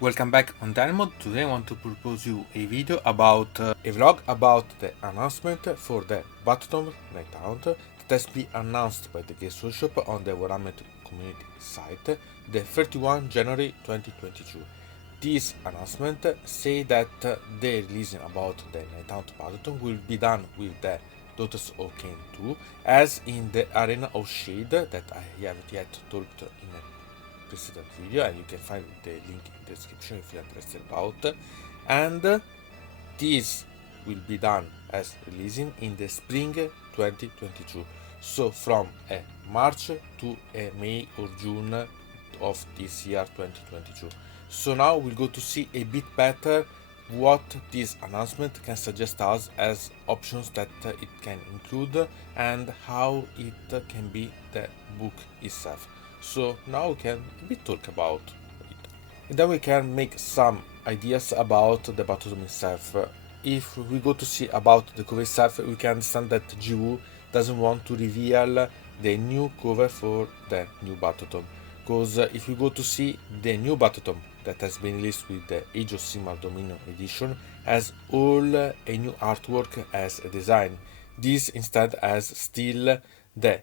Welcome back on Dynamod. Today I want to propose you a video about a vlog about the announcement for the Battletome Nighthaunt that has been announced by the Game Workshop on the Warhammer Community site the 31 January 2022. This announcement say that the releasing about the Nighthaunt Battletome will be done with the Daughters of Cain 2 as in the Arena of Shade that I haven't yet talked in a precedent video, and you can find the link in the description if you're interested about. And this will be done as releasing in the spring 2022, so from March to May or June of this year 2022. So now we'll go to see a bit better what this announcement can suggest us as options that it can include and how it can be the book itself. So now we can a bit talk about it. And then we can make some ideas about the Battletome itself. If we go to see about the cover itself, we can understand that GW doesn't want to reveal the new cover for the new Battletome. Because if we go to see the new Battletome that has been released with the Age of Sigmar Dominion edition, has all a new artwork as a design. This instead has still the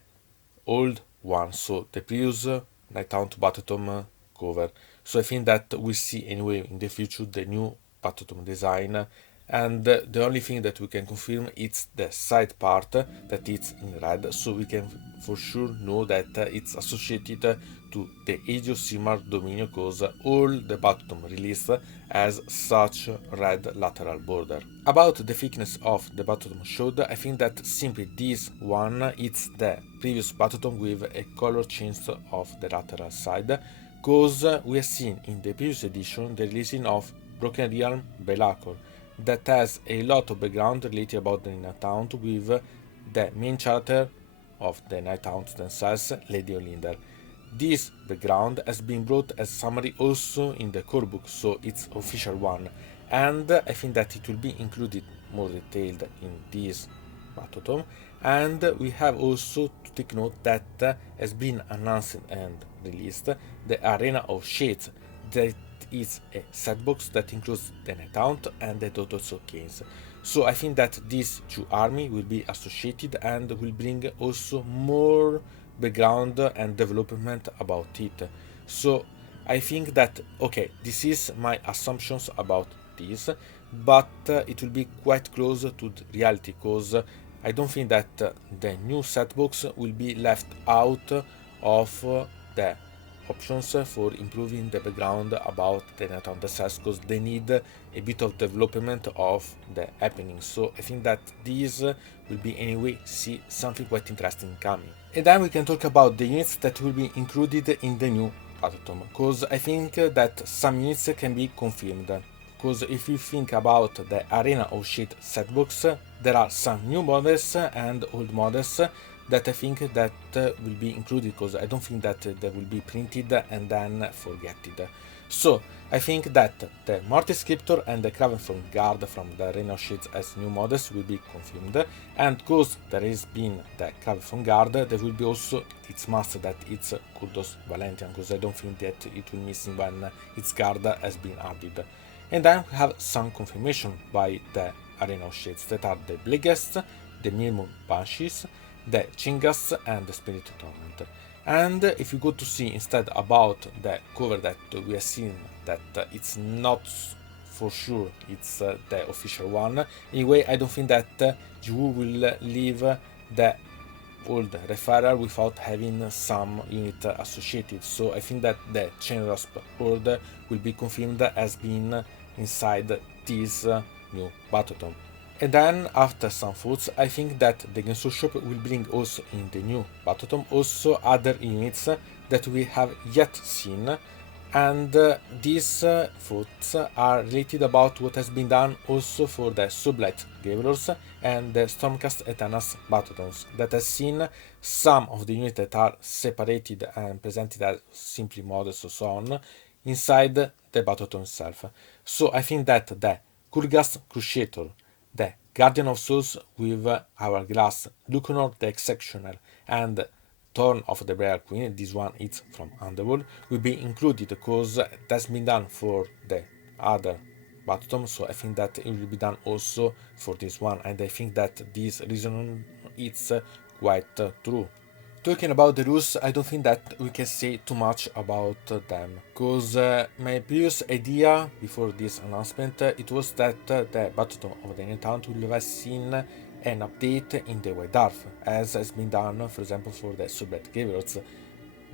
old one, so the previous Nighthaunt Battletome cover. So I think that we see anyway in the future the new Battletome design, and the only thing that we can confirm is the side part that it's in red, so we can for sure know that it's associated to the Age of Sigmar Dominion, because all the Battletome released as such red lateral border. About the thickness of the Battletome showed, I think that simply this one it's the previous Battletome with a color change of the lateral side, because we have seen in the previous edition the releasing of Broken Realm Belacor that has a lot of background related about the Nighthaunt with the main character of the Nighthaunt themselves, Lady Olinder. This background has been brought as summary also in the core book, so it's official one, and I think that it will be included more detailed in this Battletome. And we have also to take note that has been announced and released the Arena of Shades, that is a set box that includes the Nighthaunt and the Daughters of Cain. So I think that these two armies will be associated and will bring also more background and development about it. So I think that, okay, this is my assumptions about this, but it will be quite close to the reality, because I don't think that the new set box will be left out of the options for improving the background about the Nighthaunt themselves, because they need a bit of development of the happenings. So I think that this will be anyway see something quite interesting coming. And then we can talk about the units that will be included in the new Battletome, because I think that some units can be confirmed. Because if you think about the Arena of Shade setbox, there are some new models and old models that I think that will be included, because I don't think that they will be printed and then forgetted. So I think that the Mortis Scriptor and the Craven Guard from the Arena of Shades as new models will be confirmed, and because there has been the Craven Guard, there will be also its master that it's Kurdos Valentian, because I don't think that it will missing when its guard has been added. And then we have some confirmation by the Arena of Shades that are the Blaguest, the Mirmon Banshees, the Chingas and the Spirit Torment. And if you go to see instead about the cover that we have seen, that it's not for sure it's the official one. Anyway, I don't think that GW will leave the old referral without having some unit associated. So I think that the Chain Rasp Horde will be confirmed as being inside this new Battletome. And then after some thoughts, I think that the Games Workshop will bring also in the new Battletome also other units that we have yet seen, and these thoughts are related about what has been done also for the Sublight Gavelors and the Stormcast Eternals Battletomes, that has seen some of the units that are separated and presented as simply models or so on inside the Battletome itself. So I think that the Kurgast Crusader, the Guardian of Souls with Hourglass, Lucanor the Exceptional, and Torn of the Briar Queen, this one it's from Underworld, will be included because that's been done for the other Battletome, so I think that it will be done also for this one, and I think that this reason it's quite true. Talking about the rules, I don't think that we can say too much about them, because my previous idea before this announcement it was that the Battletome of the Nighthaunt will have seen an update in the White Dwarf, as has been done, for example, for the Sublet Gavirots.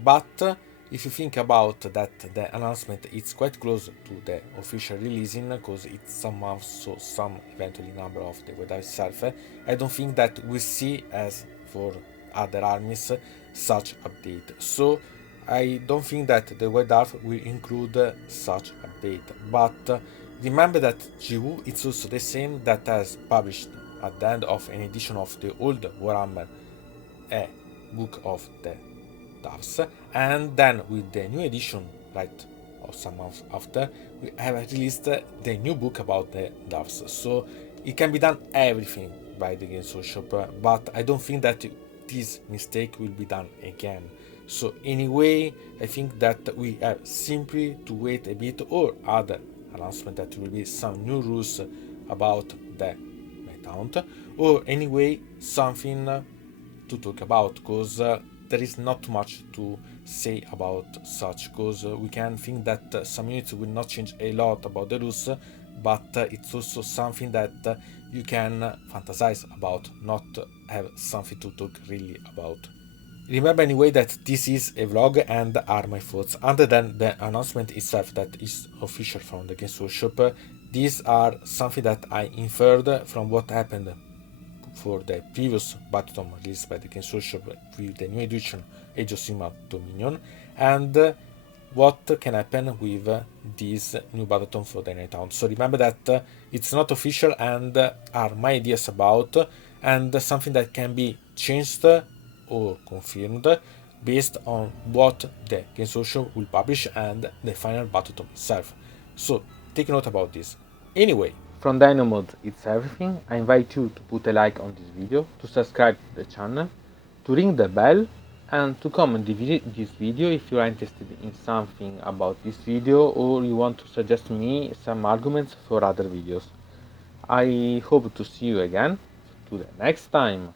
But if you think about that, the announcement is quite close to the official releasing, because it's some months, so some eventually number of the White Dwarf itself. I don't think that we see as for other armies such update. So I don't think that the White Dwarf will include such update. But remember that GW it's also the same that has published at the end of an edition of the old Warhammer a book of the Dwarfs, and then with the new edition, right, or some months after, we have released the new book about the Dwarfs. So it can be done everything by the Games Workshop, but I don't think that this mistake will be done again. So anyway, I think that we have simply to wait a bit, or other announcement that will be some new rules about the Nighthaunt, or anyway something to talk about, because there is not too much to say about such, because we can think that some units will not change a lot about the rules, but it's also something that you can fantasize about, not have something to talk really about. Remember anyway that this is a vlog and are my thoughts, other than the announcement itself that is official from the Games Workshop. These are something that I inferred from what happened for the previous Battletome released by the Games Workshop with the new edition Age of Sigmar Dominion, and what can happen with this new Battletome for the Nighthaunt. So remember that it's not official and are my ideas about, and something that can be changed or confirmed based on what the Games Workshop will publish and the final Battletome itself. So take note about this. Anyway, from Dino Mode it's everything. I invite you to put a like on this video, to subscribe to the channel, to ring the bell, and to comment this video if you are interested in something about this video, or you want to suggest me some arguments for other videos. I hope to see you again to the next time.